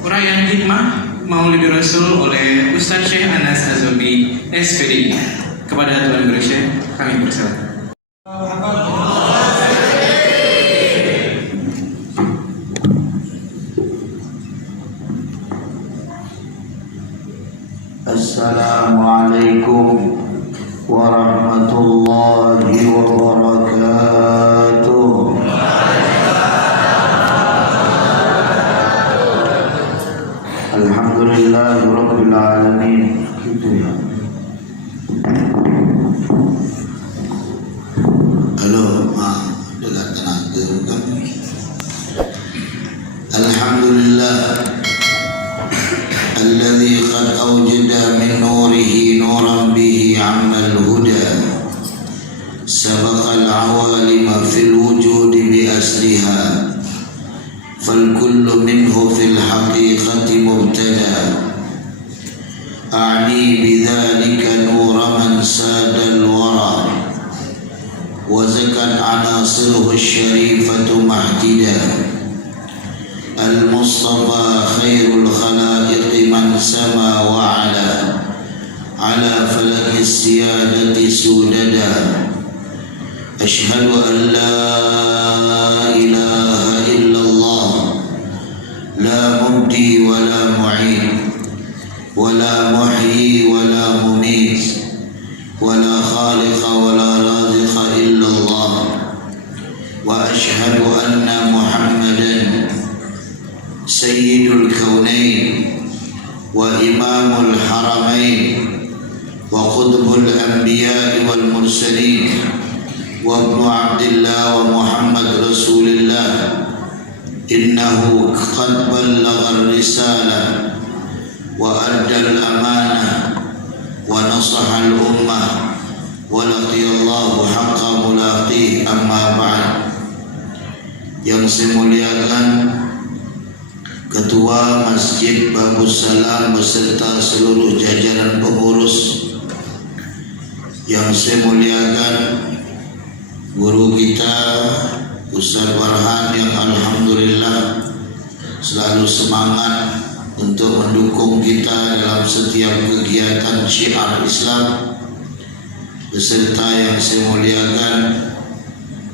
Uraian hikmah Maulid Rasul oleh Ustaz Syekh Anas Azubi, SPDI. Kepada Tuan Guru Syekh, kami persilakan. Assalamualaikum warahmatullahi wabarakatuh. Alhamdulillahi rabbil alamin. Gitu ya. Halo, dengar tenaga bukan? Alhamdulillah الذي قد أوجد من نوره نورا به عم الهدى سبق العوالم في الوجود بأسرها فالكل منه في الحقيقة مبتدى أعني بذلك نور من ساد الورى وزكت عناصره الشريفة معتدا المصطفى خير الخلائق من سما وعلا على فلك السيادة سوددا أشهد أن لا إله إلا الله لا مبدي ولا معين ولا محيي ولا مميت ولا خالق ولا رازق إلا الله وأشهد أن محمدا سيد الكونين وإمام الحرمين وقطب الأنبياء والمرسلين وابن عبد الله ومحمد رسول الله إنه قد بلغ الرسالة وأدى الأمانة ونصح الأمة ولقي الله حق ملاقيه أما بعد. Yang saya muliakan Ketua Masjid Babus Salam beserta seluruh jajaran pengurus, yang saya muliakan guru kita Ustaz Farhan yang alhamdulillah selalu semangat untuk mendukung kita dalam setiap kegiatan syiar Islam, beserta yang saya muliakan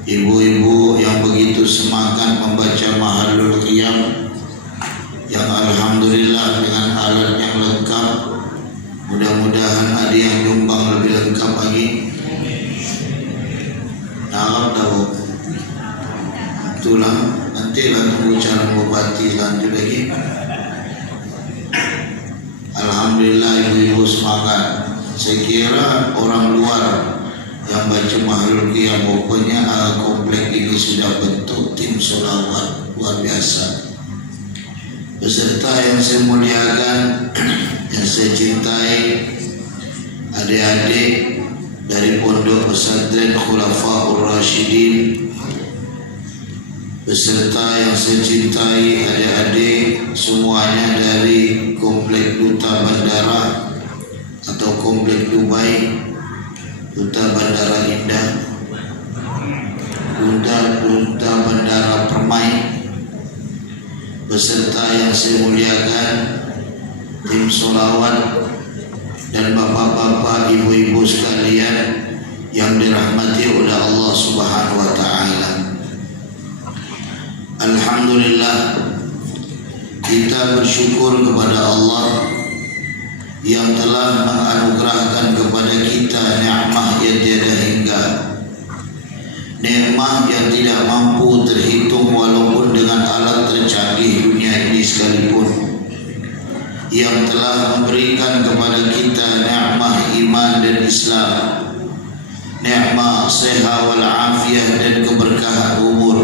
ibu-ibu yang begitu semangat membaca Mahalul Qiyam yang alhamdulillah dengan alat yang lengkap. Mudah-mudahan ada yang nyumbang lebih lengkap lagi. Harap tahu itulah, nantilah tunggu cara mengobati lanjut lagi. Alhamdulillah ibu-ibu semangat. Saya kira orang luar yang baca Mahalul Qiyam pokoknya komplek ini sudah bentuk tim sholawat luar biasa. Beserta yang saya muliakan, yang saya cintai, adik-adik dari Pondok Pesantren Khulafaur Rasyidin, beserta yang saya cintai adik-adik semuanya dari Komplek Duta Bandara atau Komplek Dubai, Duta Bandara Indah, Duta Bandara Permai, beserta yang saya muliakan tim sholawat dan bapak-bapak, ibu-ibu sekalian yang dirahmati oleh Allah Subhanahu wa taala. Alhamdulillah, kita bersyukur kepada Allah yang telah menganugerahkan kepada kita nikmat yang tiada hingga, nikmat yang tidak mampu terhitung walaupun dengan alat tercanggih dunia ini sekalipun, yang telah memberikan kepada kita nikmat iman dan Islam, nikmat sehat wal afiah dan keberkahan umur,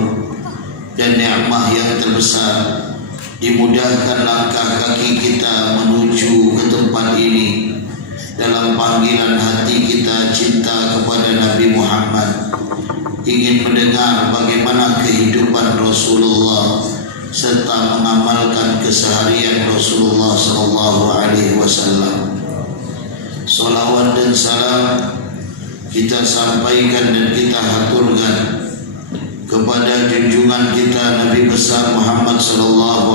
dan nikmat yang terbesar dimudahkan langkah kaki kita menuju ke tempat ini dalam panggilan hati kita cinta kepada Nabi Muhammad, ingin mendengar bagaimana kehidupan Rasulullah serta mengamalkan keseharian Rasulullah SAW. Salawat dan salam kita sampaikan dan kita haturkan kepada junjungan kita Nabi besar Muhammad SAW,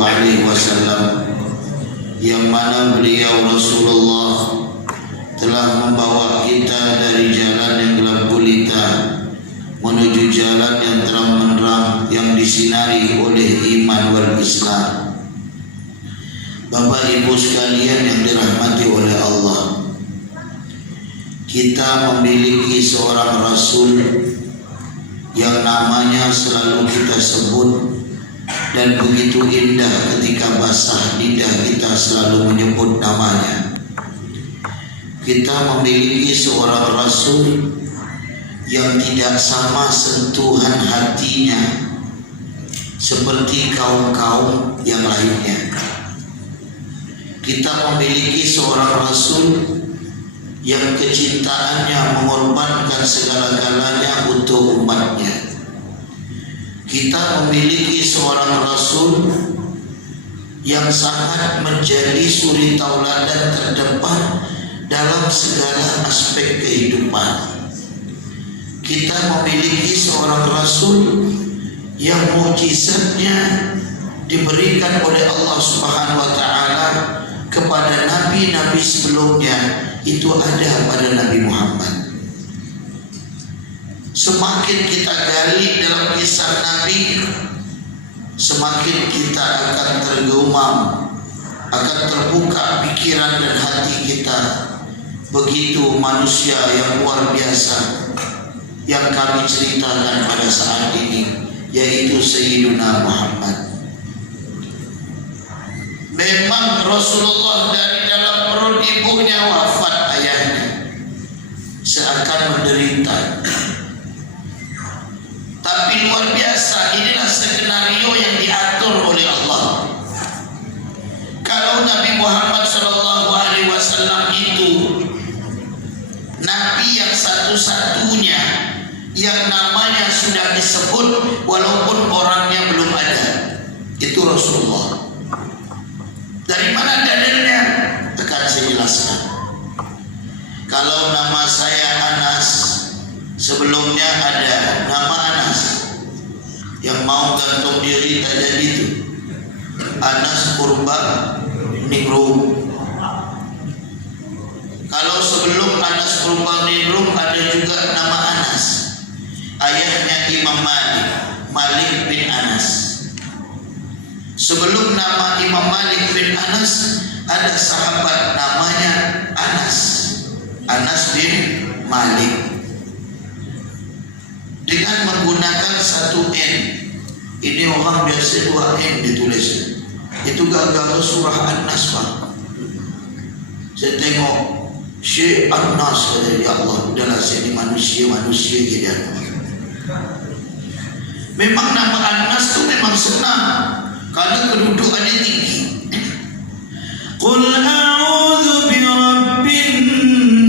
yang mana beliau Rasulullah telah membawa kita dari jalan yang gelap gulita menuju jalan yang terang benderang yang disinari oleh iman wal Islam. Bapak Ibu sekalian yang dirahmati oleh Allah, kita memiliki seorang Rasul yang namanya selalu kita sebut, dan begitu indah ketika basah lidah kita selalu menyebut namanya. Kita memiliki seorang Rasul yang tidak sama sentuhan hatinya seperti kaum-kaum yang lainnya. Kita memiliki seorang Rasul yang kecintaannya mengorbankan segala-galanya untuk umatnya. Kita memiliki seorang Rasul yang sangat menjadi suri tauladan terdepan dalam segala aspek kehidupan. Kita memiliki seorang Rasul yang mukjizatnya diberikan oleh Allah Subhanahu wa taala kepada nabi-nabi sebelumnya, itu ada pada Nabi Muhammad. Semakin kita gali dalam kisah Nabi, semakin kita akan tergumam, akan terbuka pikiran dan hati kita. Begitu manusia yang luar biasa yang kami ceritakan pada saat ini, yaitu Sayyiduna Muhammad. Memang Rasulullah dari dalam perut ibunya wafat ayahnya, seakan menderita. Tapi luar biasa, inilah skenario yang diatur oleh Allah. Kalau Nabi Muhammad SAW itu Nabi yang satu-satunya yang namanya sudah disebut walaupun orangnya belum ada, itu Rasulullah. Dari mana dalilnya? Akan saya jelaskan. Kalau nama saya Anas, sebelumnya ada nama Anas. Yang mau gantung diri tak jadi itu, Anas Purba Ningrum. Kalau sebelum Anas Purba Ningrum ada juga nama Anas, ayahnya Imam Malik, Malik bin Anas. Sebelum nama Imam Malik bin Anas ada sahabat namanya Anas, Anas bin Malik. Dengan menggunakan satu N, ini orang biasa 2 N ditulis. Itu gagal surah An-Nas, Pak. Saya tengok Syekh An-Nas, ya Allah, udahlah saya ini manusia gitu. Memang nama An-Nas itu memang senang karena kedudukannya tinggi. Qul a'udzu bi rabbin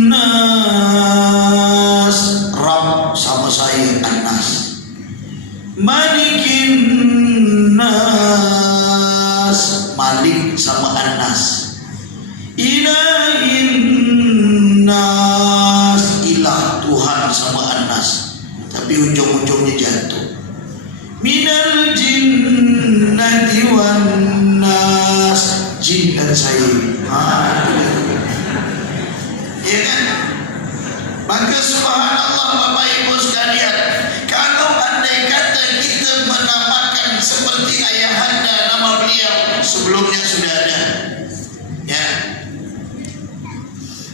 nas. Rabb sama saya An-Nas. Malikin nas. Malik sama An-Nas. Ilahin nas. Ilah Tuhan sama An-Nas. Tapi ujung-ujungnya jatuh. Minal jinnati wan nas. Jin dan saya. Ya kan? Maka subhanallah Bapak Ibu sekalian, kalau andai kata kita menamakan seperti ayahanda nama beliau sebelumnya sudah ada, ya,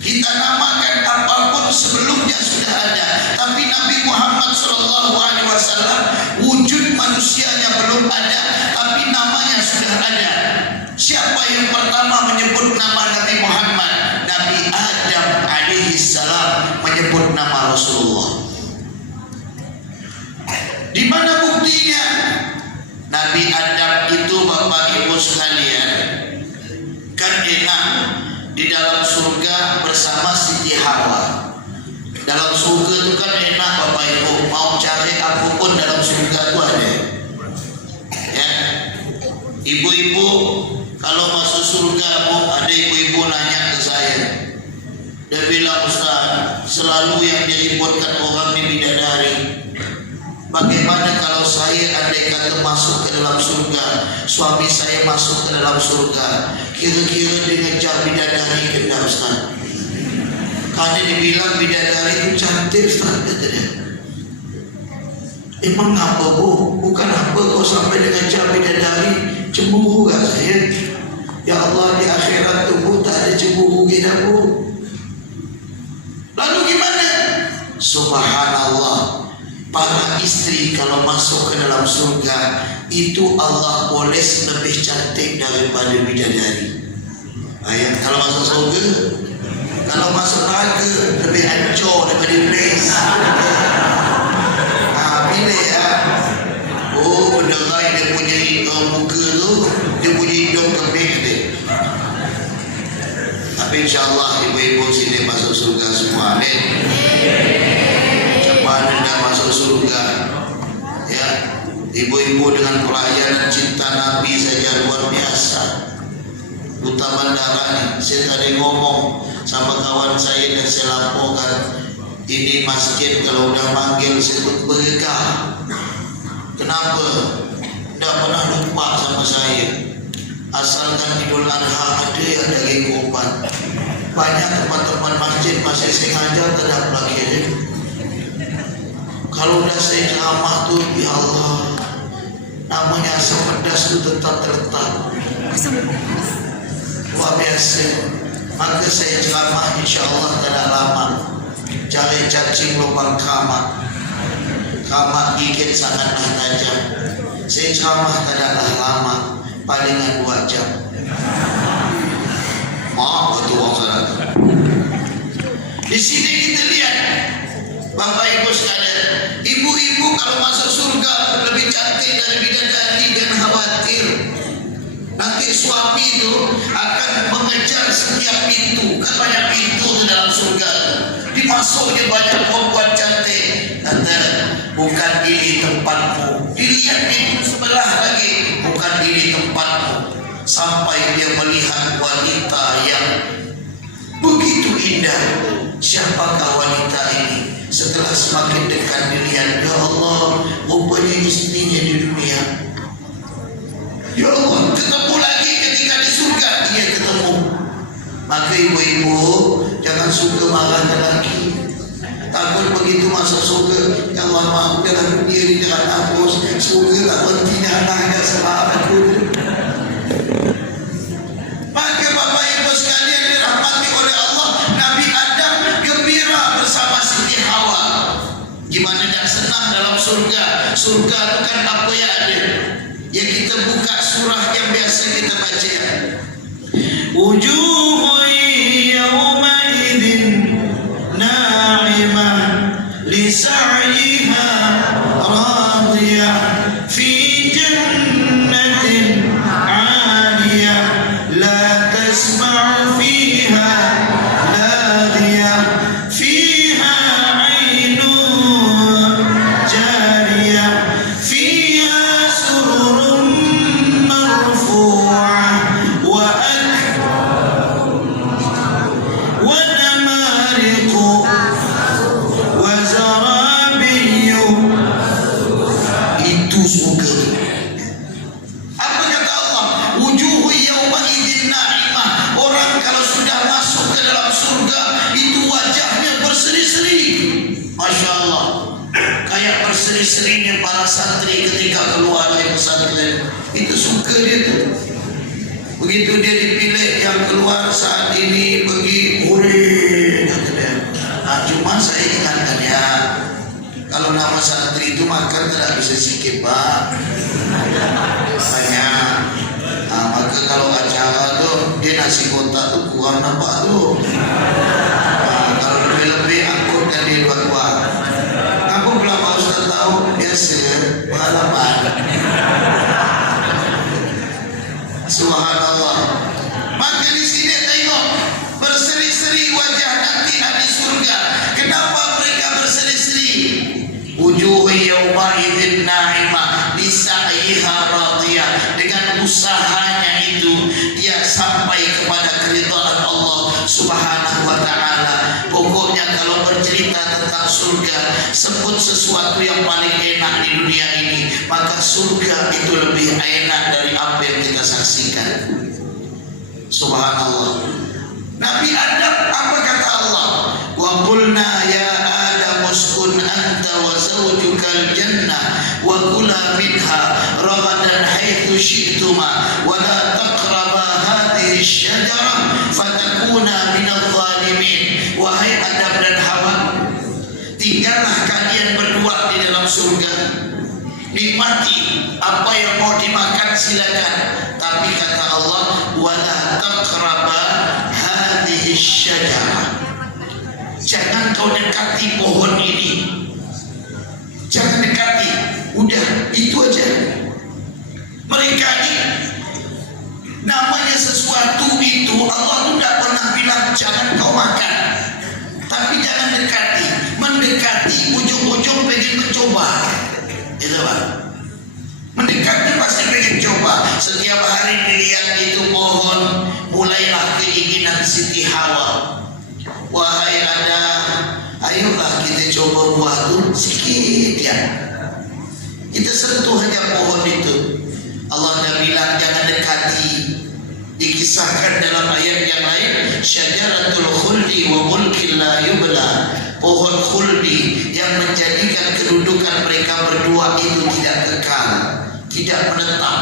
kita namakan apapun sebelumnya sudah ada. Tapi Nabi Muhammad SAW wujud manusianya belum ada, tapi namanya sudah ada. Siapa yang pertama menyebut nama Nabi Muhammad? Nabi Adam alaihissalam menyebut nama Rasulullah. Di mana buktinya? Nabi Adam itu Bapak Ibu sekalian kan enak di dalam surga bersama Siti Hawa. Dalam surga itu kan enak Bapak Ibu, mau cari apapun dalam surga itu ada. Ya, ibu-ibu kalau masuk surga, ada ibu-ibu nanya ke saya, dia bilang, Ustaz, selalu yang diributkan orang di bidadari. Bagaimana kalau saya andai kata masuk ke dalam surga, suami saya masuk ke dalam surga, kira-kira dengan jam bidadari kena Ustaz? Karena dibilang bidadari itu cantik Ustaz, kata dia. Emang apa bu? Bukan apa kau sampai dengan jam bidadari, cemburu kan saya? Ya Allah, di akhirat tu bu tak ada cemburu kita bu. Lalu gimana? Subhanallah, para istri kalau masuk ke dalam surga itu Allah poles lebih cantik daripada bidadari. Ayat kalau masuk surga, kalau masuk neraka lebih hancur daripada iblis. Bila ya, oh menderai dia punya muka tu, dia punya hidung kambing dia. Tapi insyaAllah ibu-ibu sini masuk surga semua, amin. Mana dah masuk surga, ya, ibu-ibu dengan pelayanan cinta Nabi saja luar biasa. Duta Bandara ni, saya tadi ngomong sama kawan saya dan saya laporkan, ini masjid kalau dah manggil sebut berkah. Kenapa? Tak pernah lupa sama saya. Asalkan Idul Adha ada yang daging kurban. Banyak tempat-tempat masjid masih sengaja tidak lagi. Kalau dah saya ceramah tu, ya Allah, namanya asam pedas tu tetap terletak. Luar biasa. Maka saya ceramah insya-Allah tidak lama. Cari cacing lubang keramat. Keramat gigit sangatlah tajam. Saya ceramah tidaklah lama, palingan 2 jam. Maaf betul orang saudara. Di sini kita lihat, Bapak Ibu sekalian, ibu-ibu kalau masuk surga lebih cantik dari bidadari, dan khawatir nanti suami itu akan mengejar setiap pintu. Kan banyak pintu di dalam surga, dimasuknya banyak perempuan cantik. Kata, bukan ini tempatmu. Dilihat pintu sebelah lagi, bukan ini tempatmu. Sampai dia melihat wanita yang begitu indah. Siapakah wanita ini? Setelah semakin dekat dilihat, ya Allah, rupanya istrinya di dunia. Ya Allah, ketemu lagi ketika di surga, dia ketemu. Maka ibu-ibu jangan suka marahkan lagi. Takut begitu masuk surga, ya Allah maaf dalam dunia ini jangan hapus. Surga tak berhentinya anaknya sama aku. Maka Bapak Ibu sekalian dirahmati oleh Allah, Nabi Adam gembira bersama Siti Hawa. Gimana tak senang dalam surga? Surga itu kan apa yang ada? Ya kita buka surah yang biasa kita baca. Wujuhun yawma idzin na'imah li sa'yiha radiyah fi jannatin 'aliyah la tasma'u fiha laghiyah fiha 'ainun jariyah fiha sururun marfu'ah wa namariqu wa zarabiyu. Itu surga. Apa kata Allah? Wujuhu yawma idzin na'imah. Orang kalau sudah masuk ke dalam surga itu wajahnya berseri-seri. Masya Allah. Kayak berseri-serinya para santri ketika keluar dari pesantren. Itu suka dia tu. Begitu dia dipilih yang keluar saat ini pergi hore, kata dia. Nah, cuma saya ingatkan ya, kalau nama santri itu makan tidak bisa sikit pak, banyak. Nah, maka kalau acara tu dia nasi kotak tu kurang nampak tu. Nah, kalau lebih-lebih angkutkan dia dua-dua. Aku belum mau Ustaz tahu, biasa pengalaman. Subhanallah. Maka di sini tengok berseri-seri wajah nanti ahli surga. Kenapa mereka berseri-seri? Wujuh yawma idzin na'imah li sa'yiha radiyah. Dengan usahanya itu dia sampai kepada keridhaan Allah Subhanahu wa taala. Pokoknya kalau bercerita tentang surga, sebut sesuatu yang paling enak di dunia ini, maka surga itu lebih enak dari apa yang kita saksikan. Subhanallah. Nabi Adam, apa kata Allah? Wa qulna ya Adam uskun anta wa zawjukal jannah wa kula minha ragadan haitsu syi'tuma wa la taqraba hadhihi asy-syajarah fatakuna minadh dhalimin. Wahai Adam dan Hawa, tinggallah kalian berdua di dalam surga, nikmati apa yang mau dimakan silakan, tapi kata Allah wala taqraba hadhihi syajarah, jangan kau dekati pohon ini, jangan dekati. Udah itu aja. Mereka ini namanya sesuatu itu Allah tuh tidak pernah bilang jangan kau makan, tapi jangan dekati. Mendekati ujung-ujung pengen mencoba, gitu Pak. Mendekati pasti pengen coba. Setiap hari dilihat itu pohon, mulailah keinginan Siti Hawa. Wahai Adam, ayolah kita coba buah itu sedikit ya. Kita sentuh aja pohon itu. Allah dah bilang jangan dekati. Dikisahkan dalam ayat yang lain, syajaratul khuldi wa mulkin la yubla, pohon khuldi yang menjadikan kedudukan mereka berdua itu tidak kekal, tidak menetap.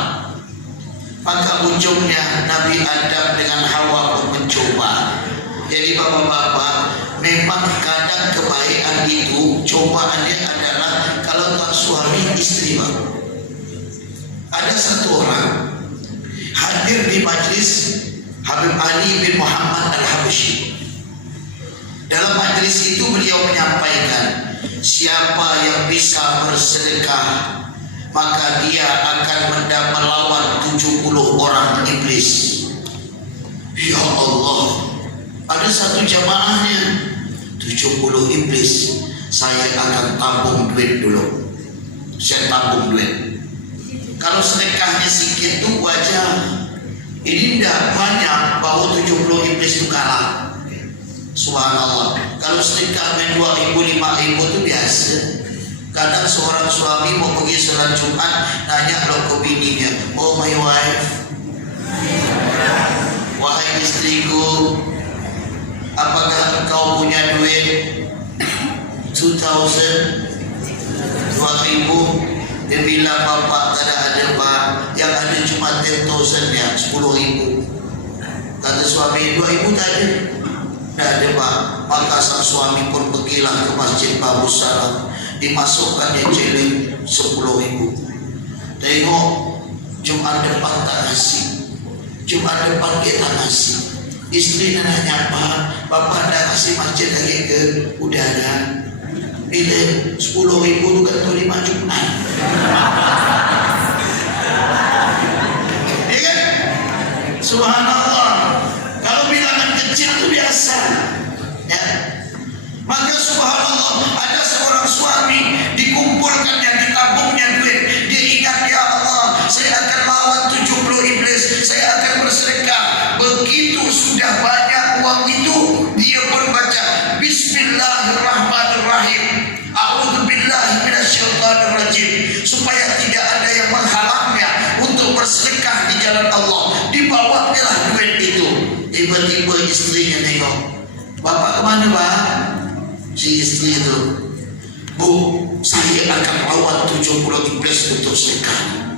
Maka ujungnya Nabi Adam dengan Hawa pun mencoba. Jadi bapak-bapak, memang kadang kebaikan itu cobaannya adalah kalau tak suami istri. Ada satu orang hadir di majlis Habib Ali bin Muhammad Al-Habsyi. Dalam majlis itu beliau menyampaikan, siapa yang bisa bersedekah maka dia akan melawan 70 orang iblis. Ya Allah, ada satu jamaahnya 70 iblis. Saya akan tabung duit dulu. Saya tabung duit. Kalau sedekahnya sedikit itu wajar. Ini tidak banyak, bahwa 70 iblis itu kalah. Subhanallah. Kalau sedekah 2.000, 5.000 itu biasa. Kadang seorang suami mau pergi sholat Jumat, nanya lo ke bininya, oh my wife, wahai istriku, apakah engkau punya duit 2.000, 2.000? Dia bilang, bapak tak ada pak, yang ada cuma 10.000 ya, 10.000. Kata suami, 2.000 tak ada. Tak ada pak. Maka sang suami pun pergilah ke masjid Babu Salam, dimasukkannya celing 10.000. Tengok Jumat depan tak ngasih, Jumat depan dia tak ngasih. Istri nanya, pak, bapak tak kasih masjid lagi ke? Udah ada. Bila 10.000 tu kan 5 Jumat. Ya kan? Subhanallah. Kalau bilangan kecil itu biasa. Ya. Maka subhanallah, ada seorang suami dikumpulkannya, ditabungnya duit. Dia ingat, ya Allah, saya akan lawan 70 iblis, saya akan bersedekah. Begitu sudah banyak uang itu, dia pun baca Bismillahirrahmanirrahim, A'udzubillahi minasyaitonirrajim, supaya tidak ada yang menghalangnya untuk bersedekah di jalan Allah. Dibawalah duit itu. Tiba-tiba istrinya tengok, bapak kemana pak? Si istri itu, bu, saya akan lawan 70 iblis untuk sedekah.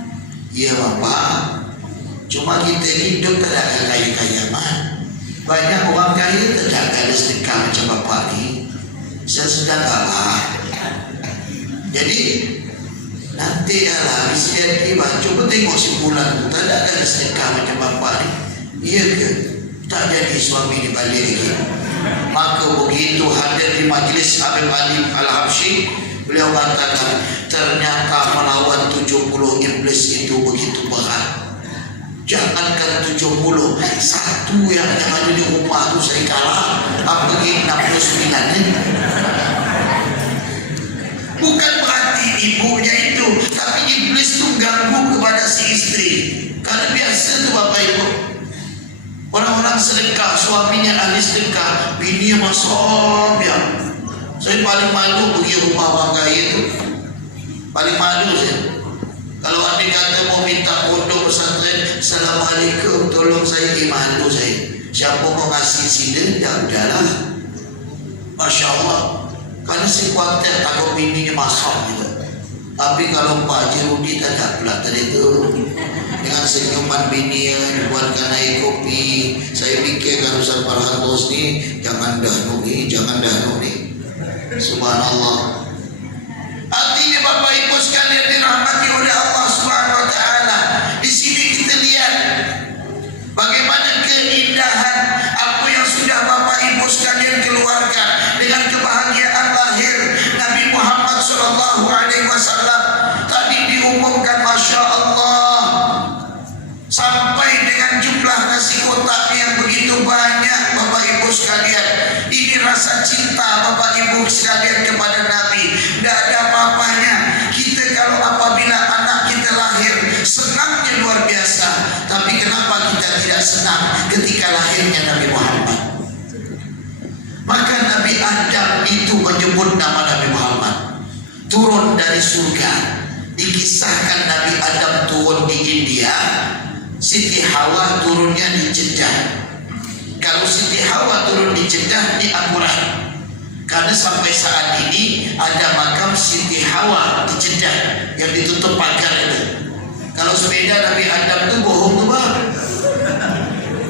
Iya bapak, cuma kita hidup tidak ada kaya-kaya man. Banyak orang kaya tidak ada sedekah macam bapak ni. Saya sedang kalah. Jadi nanti lah bisa jadi, coba tengok si bulan tak ada sedekah macam bapak ni. Iya ke? Tak jadi suami di balik lagi. Maka begitu hadir di majlis Habib Ali Al-Habsyi, beliau katakan, ternyata melawan 70 iblis itu begitu berat. Jangankan 70, satu yang ada di rumah itu saya kalah, apalagi 69 ni. Bukan berarti ibunya itu, tapi iblis itu ganggu kepada si istri. Karena biasa tu bapak ibu, orang-orang sedekah, suaminya ahli sedekah, bini masuk ya, Saya paling malu pergi rumah orang kaya itu. Paling malu saya. Kalau adik kata mau minta pondok pesantren, Assalamualaikum, tolong saya, malu saya. Siapa mau ngasih sini, ya udahlah. Masya Allah. Karena si khawatir takut bininya masak gitu. Tapi kalau Pak Haji Rudi tak pula tadi itu dengan senyuman bini yang dibuatkan air kopi, saya pikir kalau Ustaz Farhantos ni jangan dah ni, subhanallah. Artinya Bapak Ibu sekalian dirahmati oleh Allah Subhanahu wa taala. Di sini kita lihat bagaimana keindahan apa yang sudah Bapak Ibu sekalian keluarkan dengan kebahagiaan lahir Nabi Muhammad sallallahu alaihi wasallam. Tadi diumumkan Masya Allah, sampai dengan jumlah nasi kotak yang begitu banyak Bapak Ibu sekalian. Ini rasa cinta Bapak Ibu sekalian kepada Nabi. Tidak ada apa-apanya. Kita kalau apabila anak kita lahir, senangnya luar biasa. Tapi kenapa kita tidak senang ketika lahirnya Nabi Muhammad? Maka Nabi Adam itu menyebut nama Nabi Muhammad. Turun dari surga. Dikisahkan Nabi Adam turun di India, Siti Hawa turunnya di Jeddah. Kalau Siti Hawa turun di Jeddah, di Akurat. Karena sampai saat ini ada makam Siti Hawa di Jeddah yang ditutup pagar itu. Kalau sepeda Nabi Adam itu bohong tuh bang.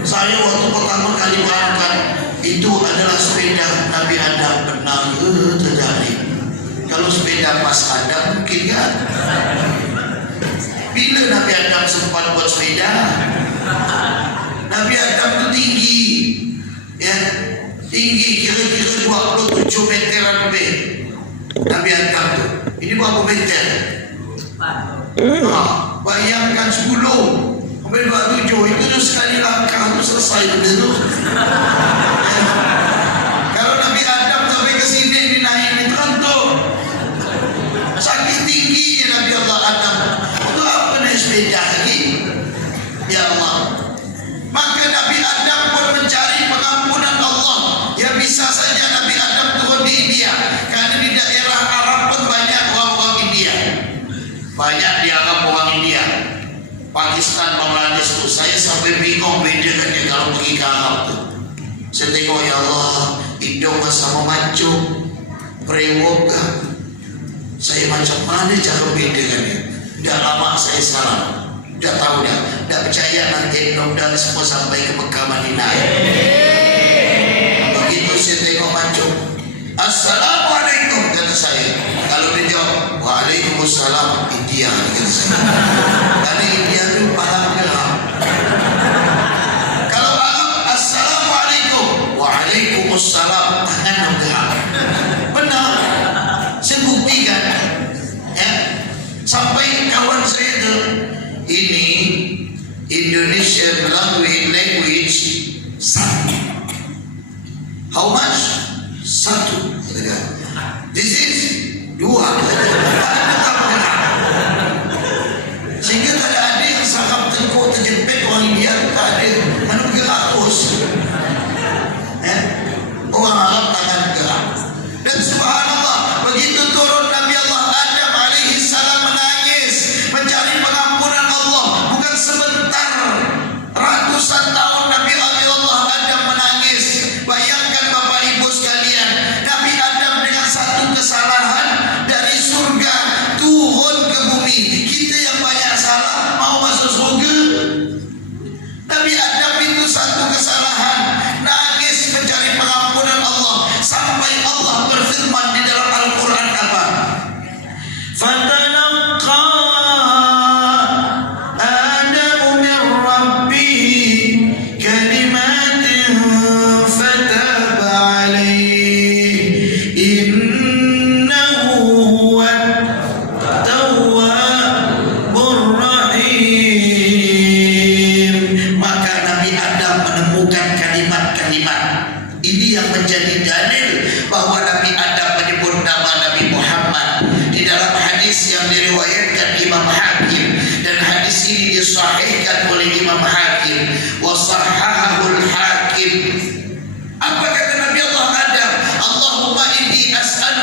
Saya waktu pertama kali berangkat itu adalah sepeda Nabi Adam, benar terjadi. Kalau sepeda Mas Adam mungkin kan. Bila Nabi Adam sempat buat sepeda? Nabi Adam itu tinggi, ya, tinggi kira-kira 27 meteran lebih. Nabi Adam tu, ini berapa meter? Bayangkan 10 sampai 27 itu tu sekali langkah tu selesai lebih tu. Kalau Nabi Adam sampai ke sini dinaik itu kan tu saking tingginya Nabi Allah Adam. Untuk apa naik sepeda lagi? Ya Allah. Maka Nabi Adam pun mencari pengampunan Allah. Ya bisa saja Nabi Adam turun di India, karena di daerah Arab pun banyak orang-orang India. Banyak di Arab orang India, Pakistan, Bangladesh tu. Saya sampai bingung bedakannya kalau pergi ke Arab tu. Saya tengok, ya Allah, hidung sama mancung, brewok. Saya macam mana cara bedakannya? Dah lama saya salam, dah tahu dah. Dah percaya nanti mudah semua sampai ke Mekah Madinah. Begitu saya tengok mancung, Assalamualaikum kata saya. Kalau dia jawab Waalaikumsalam, India kata saya. Karena India itu palang geram. Kalau Arab Assalamualaikum, Waalaikumsalam, tangan menggerak. Benar, saya buktikan. Ya, sampai kawan saya tu, ini Indonesian language satu. How much? Satu. This is 2. Sehingga tak ada yang sarap tengkuk terjepit orang India, tak ada. Mana bergerak terus. Orang Arab tangan bergerak. Dan subhanallah, begitu turun Nabi Allah Adam alaihi salam menangis mencari pengampunan Allah. Bukan sebentar, ratusan tahun Nabi Allah Adam menangis. Bayangkan Bapak Ibu sekalian, Nabi Adam dengan satu kesalahan dari surga turun ke bumi. Kita yang banyak salah mau masuk surga. Nabi Adam itu satu kesalahan, nangis mencari pengampunan Allah, sampai Allah berfirman di dalam Al-Quran apa? Fatalaqqa Adamu min Rabbih kalimatin fataba alaihi innahu huwa tawwabur rahim. Maka Nabi Adam menemukan kalimat-kalimat ini yang menjadi dalil bahwa Nabi Adam menyebut nama Nabi Muhammad di dalam hadis yang diriwayatkan Imam Hakim, dan hadis ini disahihkan oleh Imam Hakim wa sahhahul Hakim. Apa kata Nabi Allah Adam? Allahumma inni as'al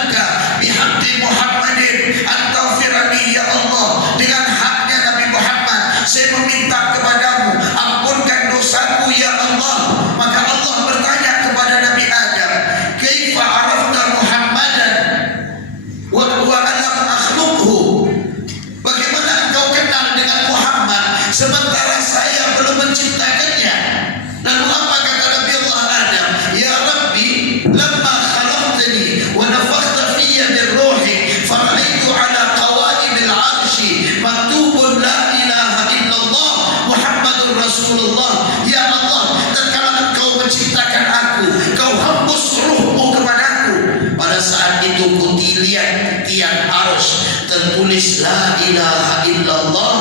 tulis la ilaha illallah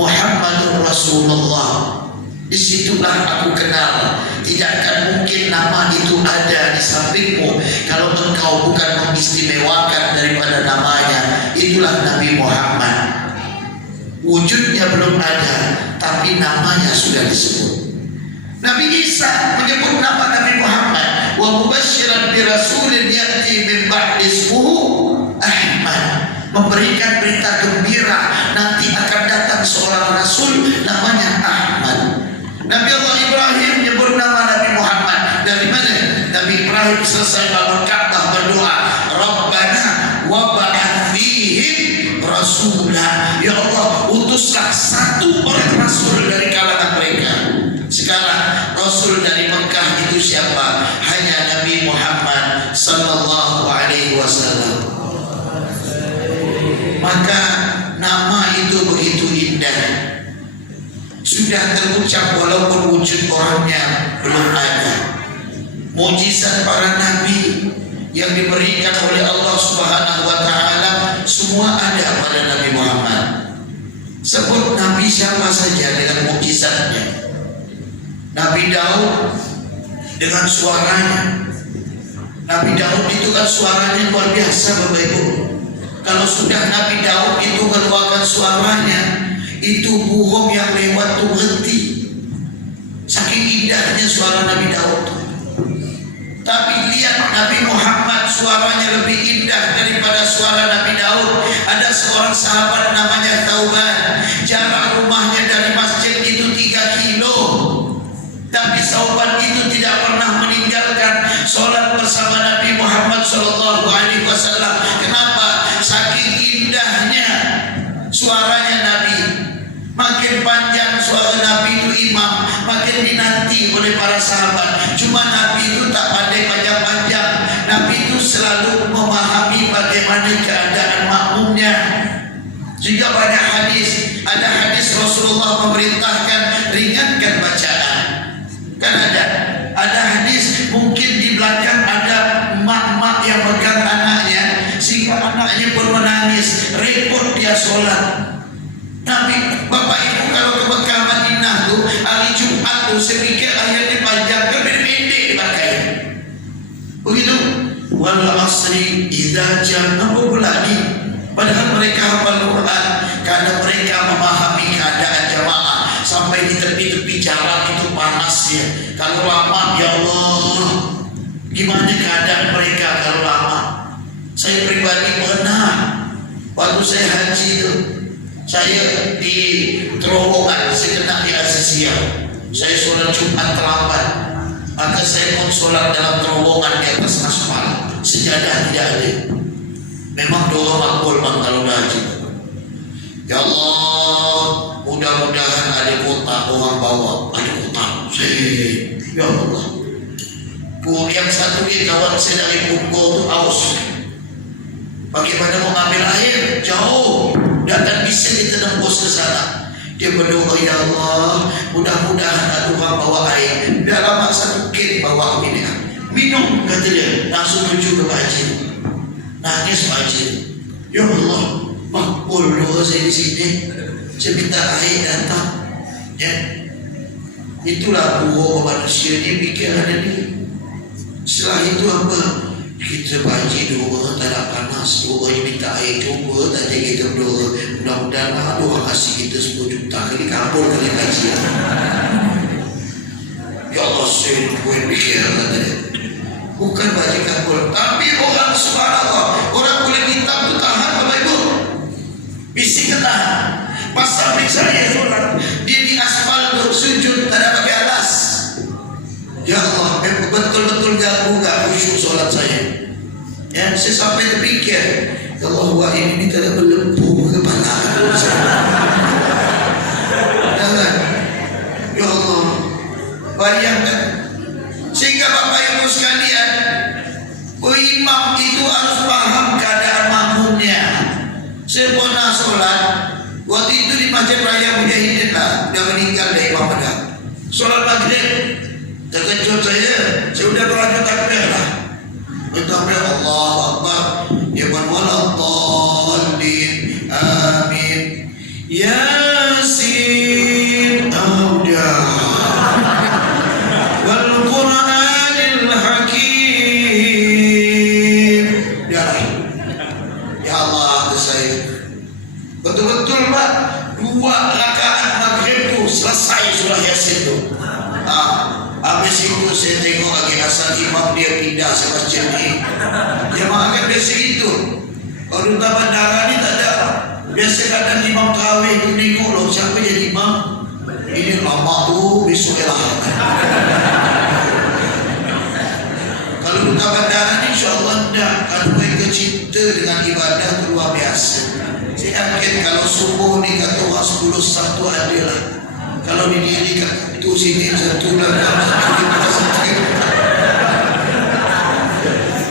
Muhammadur Rasulullah. Disitulah aku kenal, tidak akan mungkin nama itu ada di sampingmu kalau engkau bukan mengistimewakan daripada namanya. Itulah Nabi Muhammad. Wujudnya belum ada, tapi namanya sudah disebut. Nabi Isa menyebut nama Nabi Muhammad, wa mubasysyiran bi rasulin ya'ti min ba'di ismuhu Ahmad, memberikan berita gembira nanti akan datang seorang rasul namanya Ahmad. Nabi Allah Ibrahim menyebut nama Nabi Muhammad. Dari mana? Nabi Ibrahim selesai bangun Ka'bah berdoa, Rabbana wa ba'ath fihim rasulah. Ya Allah, utuslah satu orang rasul dari kalangan mereka. Sekarang rasul dari Mekah itu siapa? Hanya Nabi Muhammad sallallahu alaihi wasallam. Maka nama itu begitu indah, sudah terucap walaupun wujud orangnya belum ada. Mujizat para nabi yang diberikan oleh Allah Subhanahu wa taala semua ada pada Nabi Muhammad. Sebut nabi siapa saja dengan mujizatnya. Nabi Daud dengan suaranya. Nabi Daud itu kan suaranya luar biasa Bapak Ibu. Kalau sudah Nabi Daud itu mengeluarkan suaranya, itu burung yang lewat tuh berhenti. Saking indahnya suara Nabi Daud. Tapi lihat Nabi Muhammad, suaranya lebih indah daripada suara Nabi Daud. Ada seorang sahabat namanya Tauban, jarak rumahnya dari masjid itu 3 kilo. Tapi sahabat itu tidak pernah meninggalkan sholat bersama Nabi Muhammad SAW. Kenapa? Saking indahnya suaranya Nabi. Makin panjang suara Nabi itu imam, makin dinanti oleh para sahabat. Cuma Nabi itu tak pandai panjang-panjang. Nabi itu selalu memahami bagaimana keadaan makmumnya. Jika banyak hadis, ada hadis Rasulullah memerintahkan ringankan bacaan. Kan ada hadis mungkin di belakang ada mak-mak yang pegang anaknya, sehingga anaknya pun menangis, repot dia sholat. Tapi Bapak Ibu kalau ke Mekah Madinah tuh hari Jumat tuh saya pikir ayatnya panjang, pendek dipakai. Begitu. Wal asri idza jaa bulani. Padahal mereka hafal Quran karena mereka memahami keadaan jamaah. Sampai di tepi-tepi jalan itu panasnya. Kalau lama, ya Allah, gimana keadaan mereka kalau lama? Saya pribadi pernah waktu saya haji itu, saya di terowongan, saya kena di Asia. Saya sholat Jumat terlambat, maka saya mau sholat dalam terowongan di atas aspal. Sejadah tidak ada. Memang doa makbul bang kalau dah haji. Ya Allah, mudah-mudahan ada kota orang bawa, ada kota. Ya Allah. Yang satu dia kawan saya dari Bogor tu aus. Bagaimana mau ngambil air? Jauh. Dan tak bisa kita tembus ke sana. Dia berdoa, ya Allah, mudah-mudahan ada orang bawa air. Dah lama satu kit bawa minyak. Minum, kata dia. Langsung menuju ke Pak Haji. Nangis Pak Haji. Ya Allah, makbul doa saya di sini. Saya minta air datang. Ya. Itulah buruk manusia ni pikiran ni. Setelah itu apa? Kita baji doa tak ada panas, doa yang minta air coba tak ada kita berdoa. Mudah-mudahan Allah doa kasih kita 10 juta kali kabur kali kajian. Ya Allah, saya buat pikiran kata dia. Bukan baji kabur, tapi orang subhanallah, orang kulit hitam tu tahan Bapak Ibu. Bisik tahan. Pas sampai saya sholat, dia di aspal tu sujud tak ada pakai alas. Ya Allah, betul-betul ganggu khusyuk solat saya. Ya, saya sampai terpikir, ya Allah, wah ini tak ada berlembu kepala. Jangan, ya Allah, bayangkan. Sehingga Bapak Ibu sekalian, imam itu harus paham keadaan makmumnya. Saya pernah solat, waktu itu di Masjid Raya Mujahidin lah, sudah meninggal dari Imam Padang. Solat maghrib. Terkejut saya sudah berlanjut takbir lah. Bertakbir Allah Akbar. Ya man wala dhalin. Amin. Yasin Auda wal Qur'anil Hakim. Ya Allah, saya betul-betul Pak, 2 rakaat maghrib tu selesai surah Yasin tu. Habis itu saya tengok lagi asal imam dia pindah semacam ni. Jemaah kan biasa gitu. Kalau duta bandara ni tak ada. Biasa kadang imam tarawih tu tengok loh siapa jadi imam. Ini lama tu besok lah. Kalau duta bandara ni insyaAllah tidak. Kalau mereka cinta dengan ibadah tu luar biasa. Saya yakin kalau subuh ni kata orang 10-1 ada lah. Kalau didirikan itu sini satu belakang satu.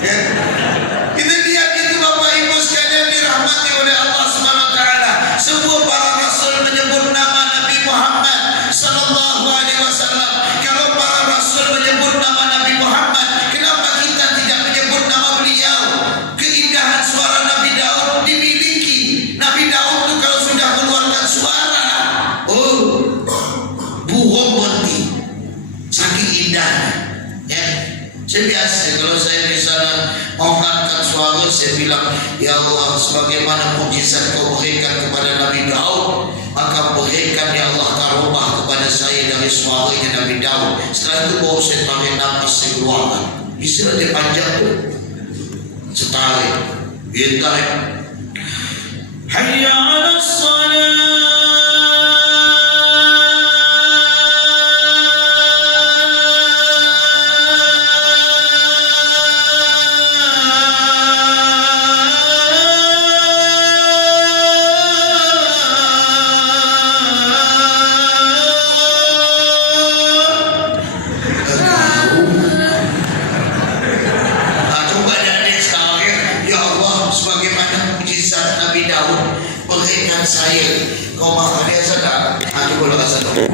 Ya. Kita lihat itu Bapak Ibu sekalian dirahmati oleh Allah Subhanahu Wa Taala. Semua para rasul menyebut nama Nabi Muhammad sallallahu alaihi wasallam. Kalau para rasul menyebut nama Nabi Muhammad, kenapa kita tidak menyebut nama beliau? Keindahan suara Nabi Daud dimiliki. Nabi Daud itu kalau sudah mengeluarkan suara, burung berhenti saking indahnya. Ya, saya biasa kalau saya misalnya mau angkat suara, saya bilang, ya Allah, sebagaimana mukjizat kau berikan kepada Nabi Daud, maka berikan ya Allah karomah kepada saya dari suaranya Nabi Daud. Setelah itu baru saya tarik nafas, saya keluarkan. Bisa dia panjang tu, setarik, dia tarik. Hayya 'alas salat. Berikan saya kau mahu dia sedar. Coba lah rasa tu.